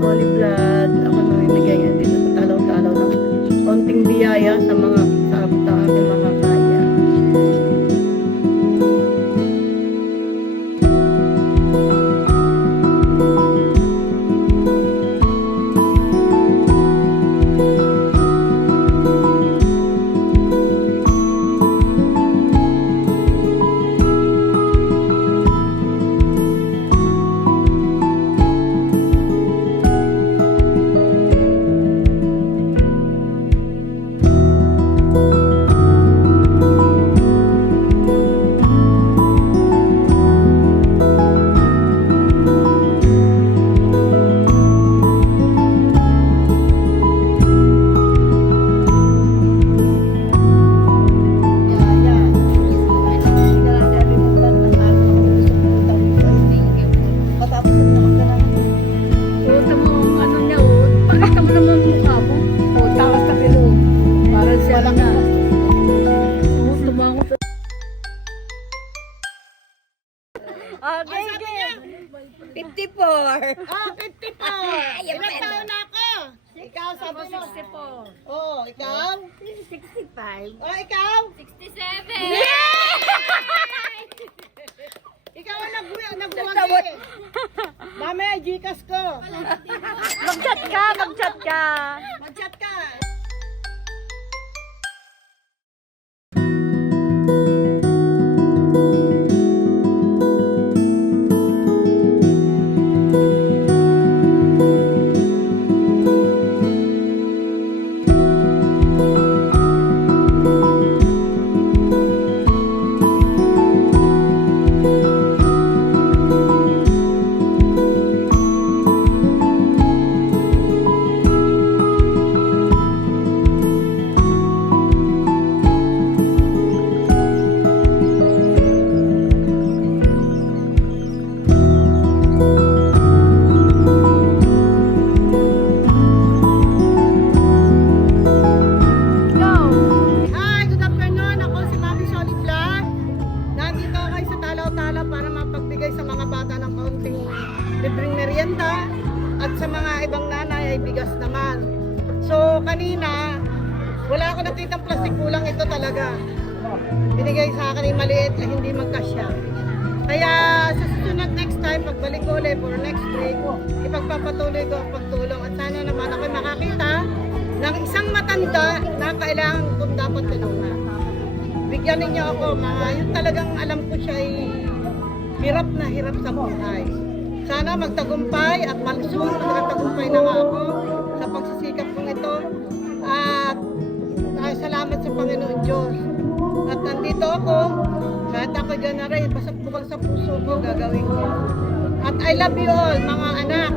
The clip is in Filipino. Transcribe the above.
Solid Blood. Ako nang ibigay yan dito sa talaw-talaw ng konting biyaya sa mga sa aking mga kaya. Okay, game. 54. Oh, 54. Ilang taon na ako? Ikaw sabi mo. 64. Oh, ikaw? 65. Oh, ikaw? 67! Ikaw ang nagbuwagi. Mamaya, Gcash ko. Mag-chat ka, mag-chat ka. Mag-chat ka. Hi, good afternoon. Ako si Mami Solid Vlog. Nandito kayo sa Talaw-Talaw para mapagbigay sa mga bata ng kaunting libreng merienda at sa mga ibang nanay ay bigas naman. So, kanina, wala ako nakitang plastic, kulang ito talaga. Binigay sa akin yung maliit na hindi magkasya. Kaya sa susunod next time, pagbalik ko ulit for next week, ipagpapatuloy ko ang pagtulong. At sana naman ako makakita ng isang matanda na kailangan kung dapat tulungan. Bigyan ninyo ako, mga yun talagang alam ko siya ay hirap na hirap sa buhay. Sana magtagumpay at malusog, magtagumpay na nga ako sa pagsisikap kong ito. At salamat sa Panginoon Diyos. At nandito ako, kahit ako dyan na rin, basta bukal sa puso ko, gagawin ko. At I love you all, mga anak.